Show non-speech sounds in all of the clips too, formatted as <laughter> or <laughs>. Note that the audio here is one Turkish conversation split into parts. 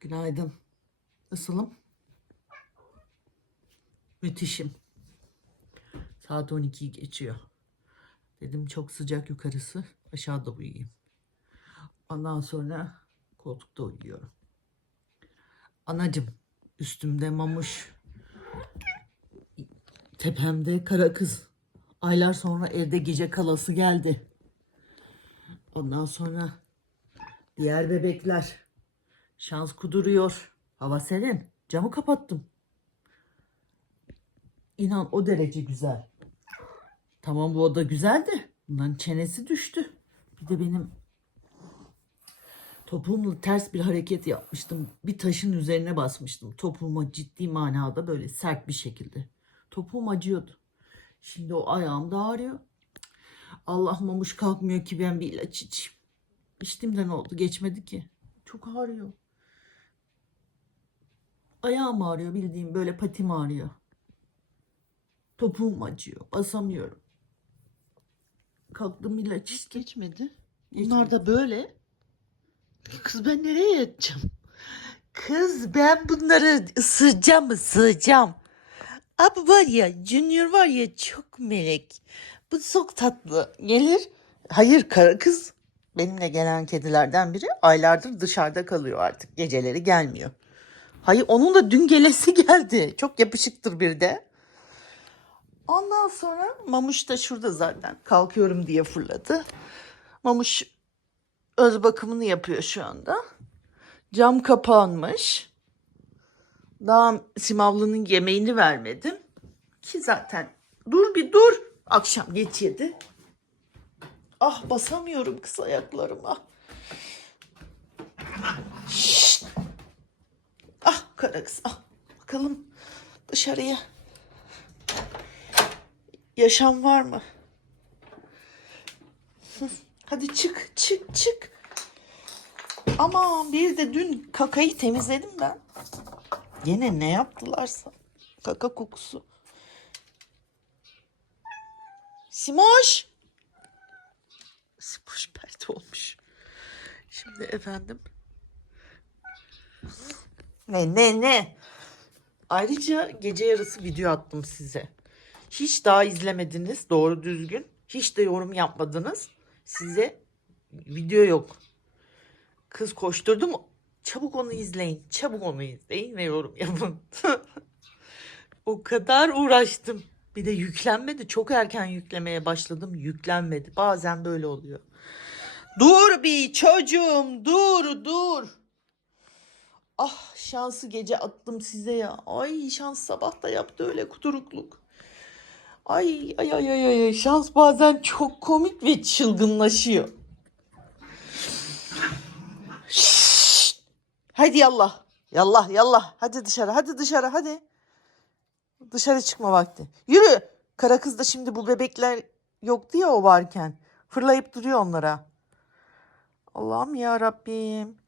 Günaydın. Nasılım? Müthişim. Saat 12'yi geçiyor. Dedim çok sıcak yukarısı. Aşağıda uyuyayım. Ondan sonra koltukta uyuyorum. Anacım üstümde mamuş. Tepemde kara kız. Aylar sonra evde gece kalası geldi. Ondan sonra diğer bebekler. Şans kuduruyor. Hava serin. Camı kapattım. İnan o derece güzel. Tamam bu oda güzel de bunların çenesi düştü. Bir de benim topuğumla ters bir hareket yapmıştım. Bir taşın üzerine basmıştım. Topuğuma ciddi manada böyle sert bir şekilde. Topuğum acıyordu. Şimdi o ayağım da ağrıyor. Allah mamuş kalkmıyor ki ben bir ilaç içeyim. İçtim de ne oldu geçmedi ki. Çok ağrıyor. Ayağım ağrıyor bildiğim böyle patim ağrıyor. Topuğum acıyor. Basamıyorum. Kalktım ilaç Hiç geçmedi. Geçmedi. Bunlar da böyle. Kız ben nereye yatacağım? Kız ben bunları ısıracağım ısıracağım. Abi var ya Junior var ya çok melek. Bu çok tatlı. Gelir. Hayır kara kız. Benimle gelen kedilerden biri aylardır dışarıda kalıyor artık. Geceleri gelmiyor. Hayır onun da dün gelesi <laughs> geldi. Çok yapışıktır bir de. Ondan sonra Mamuş da şurada zaten. Kalkıyorum diye fırladı. Mamuş öz bakımını yapıyor şu anda. Cam kapanmış. Daha Simavlı'nın yemeğini vermedim. Ki zaten dur bir dur. Akşam geç yedi. Ah basamıyorum kız ayaklarıma. Şşt. Ah kara kız ah. Bakalım dışarıya. Yaşam var mı? Hadi çık çık çık. Ama bir de dün kakayı temizledim ben. Gene ne yaptılarsa. Kaka kokusu. Simoş. Simoş pert olmuş. Şimdi efendim. Ne ne ne? Ayrıca gece yarısı video attım size. Hiç daha izlemediniz doğru düzgün. Hiç de yorum yapmadınız. Size video yok. Kız koşturdu mu? Çabuk onu izleyin. Çabuk onu izleyin ve yorum yapın. <laughs> o kadar uğraştım. Bir de yüklenmedi. Çok erken yüklemeye başladım. Yüklenmedi. Bazen böyle oluyor. Dur bir çocuğum. Dur dur. Ah şansı gece attım size ya. Ay şans sabah da yaptı öyle kuturukluk. Ay ay ay ay ay şans bazen çok komik ve çılgınlaşıyor. Hadi yallah. Yallah yallah. Hadi dışarı hadi dışarı hadi. Dışarı çıkma vakti. Yürü. Kara kız da şimdi bu bebekler yoktu ya o varken. Fırlayıp duruyor onlara. Allah'ım ya Rabbim.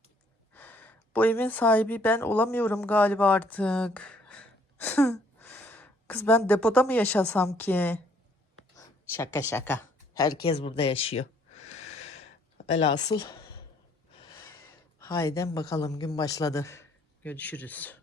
Bu evin sahibi ben olamıyorum galiba artık. <laughs> Kız ben depoda mı yaşasam ki? Şaka şaka. Herkes burada yaşıyor. Velhasıl. Haydi bakalım gün başladı. Görüşürüz.